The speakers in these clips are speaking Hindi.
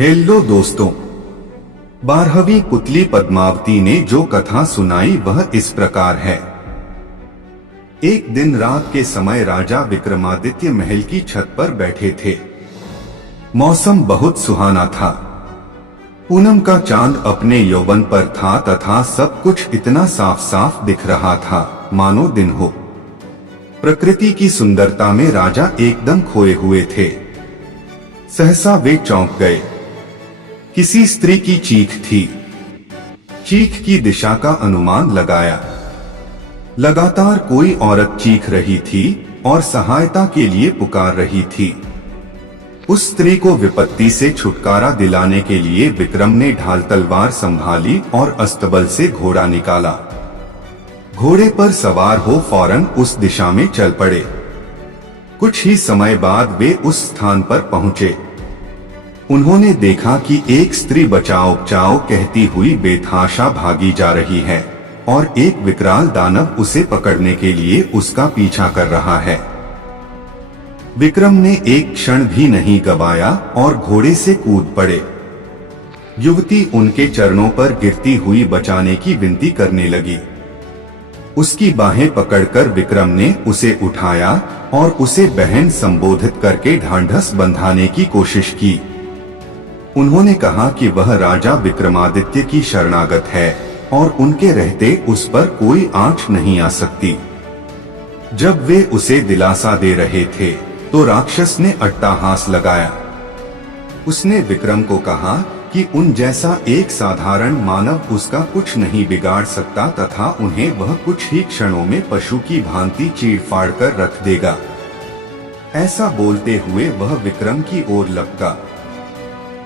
हेलो दोस्तों, 12वीं पुतली पद्मावती ने जो कथा सुनाई वह इस प्रकार है। एक दिन रात के समय राजा विक्रमादित्य महल की छत पर बैठे थे। मौसम बहुत सुहाना था। पूनम का चांद अपने यौवन पर था तथा सब कुछ इतना साफ साफ दिख रहा था मानो दिन हो। प्रकृति की सुंदरता में राजा एकदम खोए हुए थे। सहसा वे चौंक गए। किसी स्त्री की चीख थी। चीख की दिशा का अनुमान लगाया। लगातार कोई औरत चीख रही थी और सहायता के लिए पुकार रही थी। उस स्त्री को विपत्ति से छुटकारा दिलाने के लिए विक्रम ने ढाल तलवार संभाली और अस्तबल से घोड़ा निकाला। घोड़े पर सवार हो फौरन उस दिशा में चल पड़े। कुछ ही समय बाद वे उस स्थान पर पहुंचे। उन्होंने देखा कि एक स्त्री बचाओ बचाओ कहती हुई बेतहाशा भागी जा रही है और एक विकराल दानव उसे पकड़ने के लिए उसका पीछा कर रहा है। विक्रम ने एक क्षण भी नहीं गवाया और घोड़े से कूद पड़े। युवती उनके चरणों पर गिरती हुई बचाने की विनती करने लगी। उसकी बाहें पकड़कर विक्रम ने उसे उठाया और उसे बहन संबोधित करके ढांढस बंधाने की कोशिश की। उन्होंने कहा कि वह राजा विक्रमादित्य की शरणागत है और उनके रहते उस पर कोई आंच नहीं आ सकती। जब वे उसे दिलासा दे रहे थे तो राक्षस ने अट्टहास लगाया। उसने विक्रम को कहा कि उन जैसा एक साधारण मानव उसका कुछ नहीं बिगाड़ सकता तथा उन्हें वह कुछ ही क्षणों में पशु की भांति चीड़-फाड़ कर रख देगा। ऐसा बोलते हुए वह विक्रम की ओर लपका।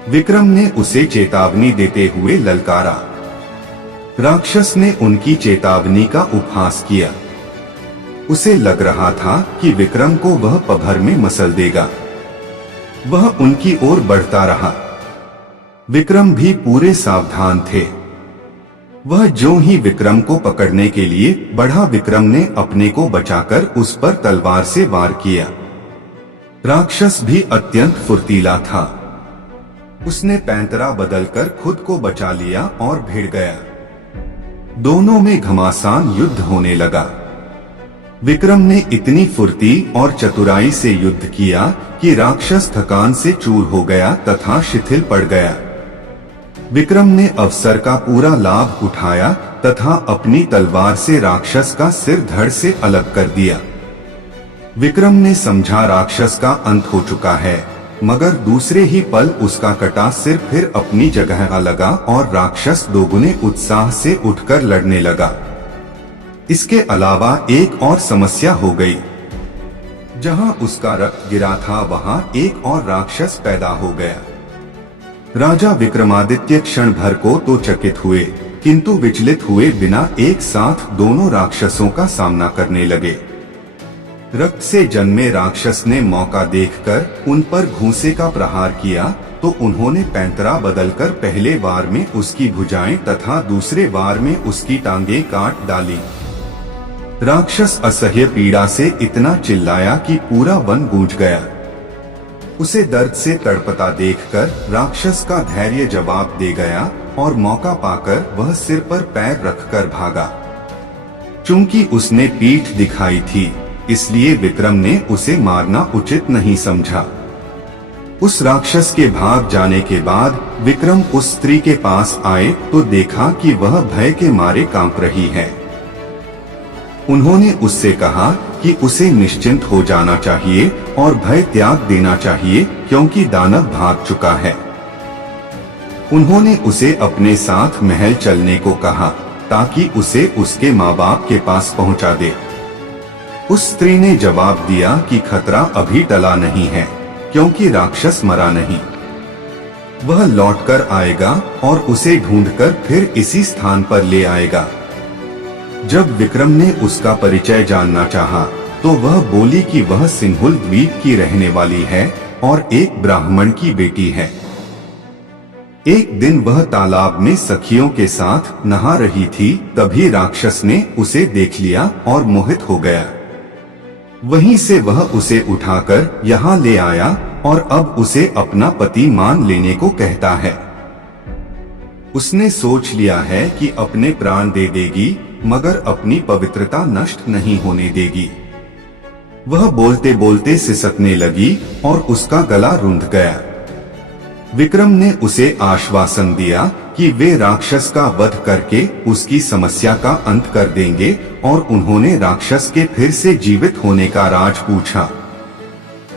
विक्रम ने उसे चेतावनी देते हुए ललकारा। राक्षस ने उनकी चेतावनी का उपहास किया। उसे लग रहा था कि विक्रम को वह पभर में मसल देगा। वह उनकी ओर बढ़ता रहा। विक्रम भी पूरे सावधान थे। वह जो ही विक्रम को पकड़ने के लिए बढ़ा, विक्रम ने अपने को बचाकर उस पर तलवार से वार किया। राक्षस भी अत्यंत फुर्तीला था। उसने पैंतरा बदलकर खुद को बचा लिया और भिड़ गया। दोनों में घमासान युद्ध होने लगा। विक्रम ने इतनी फुर्ती और चतुराई से युद्ध किया कि राक्षस थकान से चूर हो गया तथा शिथिल पड़ गया। विक्रम ने अवसर का पूरा लाभ उठाया तथा अपनी तलवार से राक्षस का सिर धड़ से अलग कर दिया। विक्रम ने समझा राक्षस का अंत हो चुका है, मगर दूसरे ही पल उसका कटा सिर फिर अपनी जगह आ लगा और राक्षस दोगुने उत्साह से उठकर लड़ने लगा। इसके अलावा एक और समस्या हो गई। जहां उसका रक्त गिरा था वहां एक और राक्षस पैदा हो गया। राजा विक्रमादित्य क्षण भर को तो चकित हुए, किंतु विचलित हुए बिना एक साथ दोनों राक्षसों का सामना करने लगे। रक्त से जन्मे राक्षस ने मौका देखकर उन पर घूंसे का प्रहार किया तो उन्होंने पैंतरा बदलकर पहले वार में उसकी भुजाएं तथा दूसरे वार में उसकी टांगें काट डाली। राक्षस असह्य पीड़ा से इतना चिल्लाया कि पूरा वन गूंज गया। उसे दर्द से तड़पता देखकर राक्षस का धैर्य जवाब दे गया और मौका पाकर वह सिर पर पैर रखकर भागा। चूंकि उसने पीठ दिखाई थी, इसलिए विक्रम ने उसे मारना उचित नहीं समझा। उस राक्षस के भाग जाने के बाद विक्रम उस स्त्री के पास आए तो देखा कि वह भय के मारे कांप रही है। उन्होंने उससे कहा कि उसे निश्चिंत हो जाना चाहिए और भय त्याग देना चाहिए क्योंकि दानव भाग चुका है। उन्होंने उसे अपने साथ महल चलने को कहा ताकि उसे उसके माँ बाप के पास पहुँचा दे। उस स्त्री ने जवाब दिया कि खतरा अभी टला नहीं है क्योंकि राक्षस मरा नहीं। वह लौटकर आएगा और उसे ढूंढकर फिर इसी स्थान पर ले आएगा। जब विक्रम ने उसका परिचय जानना चाहा तो वह बोली कि वह सिंहुल द्वीप की रहने वाली है और एक ब्राह्मण की बेटी है। एक दिन वह तालाब में सखियों के साथ नहा रही थी, तभी राक्षस ने उसे देख लिया और मोहित हो गया। वहीं से वह उसे उठाकर यहाँ ले आया और अब उसे अपना पति मान लेने को कहता है। उसने सोच लिया है कि अपने प्राण दे देगी मगर अपनी पवित्रता नष्ट नहीं होने देगी। वह बोलते बोलते सिसकने लगी और उसका गला रुंध गया। विक्रम ने उसे आश्वासन दिया कि वे राक्षस का वध करके उसकी समस्या का अंत कर देंगे और उन्होंने राक्षस के फिर से जीवित होने का राज पूछा।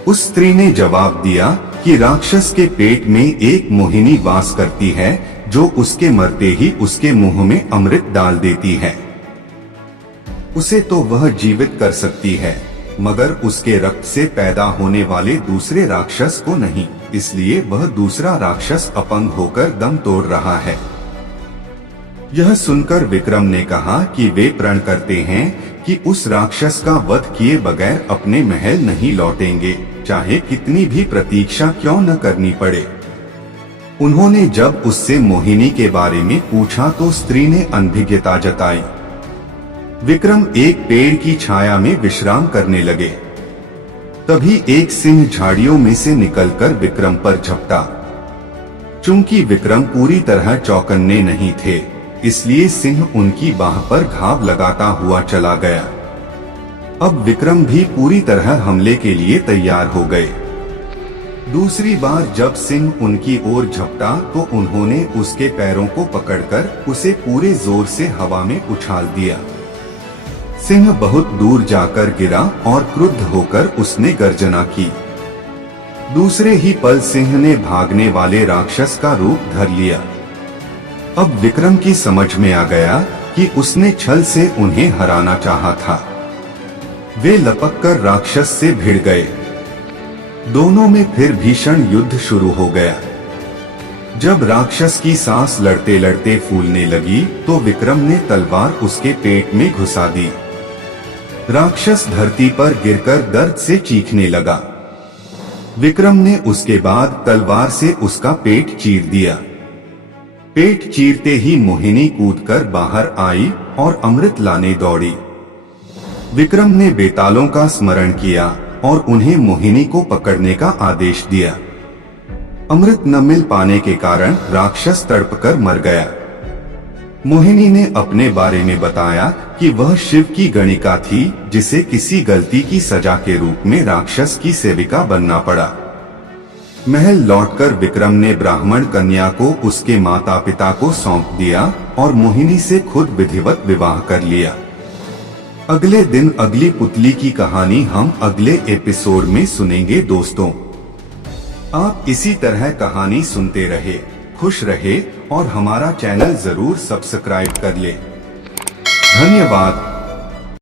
उस स्त्री ने जवाब दिया कि राक्षस के पेट में एक मोहिनी वास करती है जो उसके मरते ही उसके मुंह में अमृत डाल देती है। उसे तो वह जीवित कर सकती है मगर उसके रक्त से पैदा होने वाले दूसरे राक्षस को नहीं, इसलिए वह दूसरा राक्षस अपंग होकर दम तोड़ रहा है। यह सुनकर विक्रम ने कहा कि वे प्रण करते हैं कि उस राक्षस का वध किए बगैर अपने महल नहीं लौटेंगे, चाहे कितनी भी प्रतीक्षा क्यों न करनी पड़े। उन्होंने जब उससे मोहिनी के बारे में पूछा तो स्त्री ने अनभिज्ञता जताई। विक्रम एक पेड़ की छाया में विश्राम करने लगे। तभी एक सिंह झाड़ियों में से निकलकर विक्रम पर झपटा। चूंकि विक्रम पूरी तरह चौकन्ने नहीं थे, इसलिए सिंह उनकी बाह पर घाव लगाता हुआ चला गया। अब विक्रम भी पूरी तरह हमले के लिए तैयार हो गए। दूसरी बार जब सिंह उनकी ओर झपटा तो उन्होंने उसके पैरों को पकड़कर उसे पूरे जोर से हवा में उछाल दिया। सिंह बहुत दूर जाकर गिरा और क्रुद्ध होकर उसने गर्जना की। दूसरे ही पल सिंह ने भागने वाले राक्षस का रूप धर लिया। अब विक्रम की समझ में आ गया कि उसने छल से उन्हें हराना चाहा था। वे लपककर राक्षस से भिड़ गए। दोनों में फिर भीषण युद्ध शुरू हो गया। जब राक्षस की सांस लड़ते लड़ते फूलने लगी तो विक्रम ने तलवार उसके पेट में घुसा दी। राक्षस धरती पर गिरकर दर्द से चीखने लगा। विक्रम ने उसके बाद तलवार से उसका पेट चीर दिया। पेट चीरते ही मोहिनी कूदकर बाहर आई और अमृत लाने दौड़ी। विक्रम ने बेतालों का स्मरण किया और उन्हें मोहिनी को पकड़ने का आदेश दिया। अमृत न मिल पाने के कारण राक्षस तड़पकर मर गया। मोहिनी ने अपने बारे में बताया कि वह शिव की गणिका थी जिसे किसी गलती की सजा के रूप में राक्षस की सेविका बनना पड़ा। महल लौटकर विक्रम ने ब्राह्मण कन्या को उसके माता पिता को सौंप दिया और मोहिनी से खुद विधिवत विवाह कर लिया। अगले दिन अगली पुतली की कहानी हम अगले एपिसोड में सुनेंगे। दोस्तों, आप इसी तरह कहानी सुनते रहे, खुश रहे और हमारा चैनल जरूर सब्सक्राइब कर ले। धन्यवाद।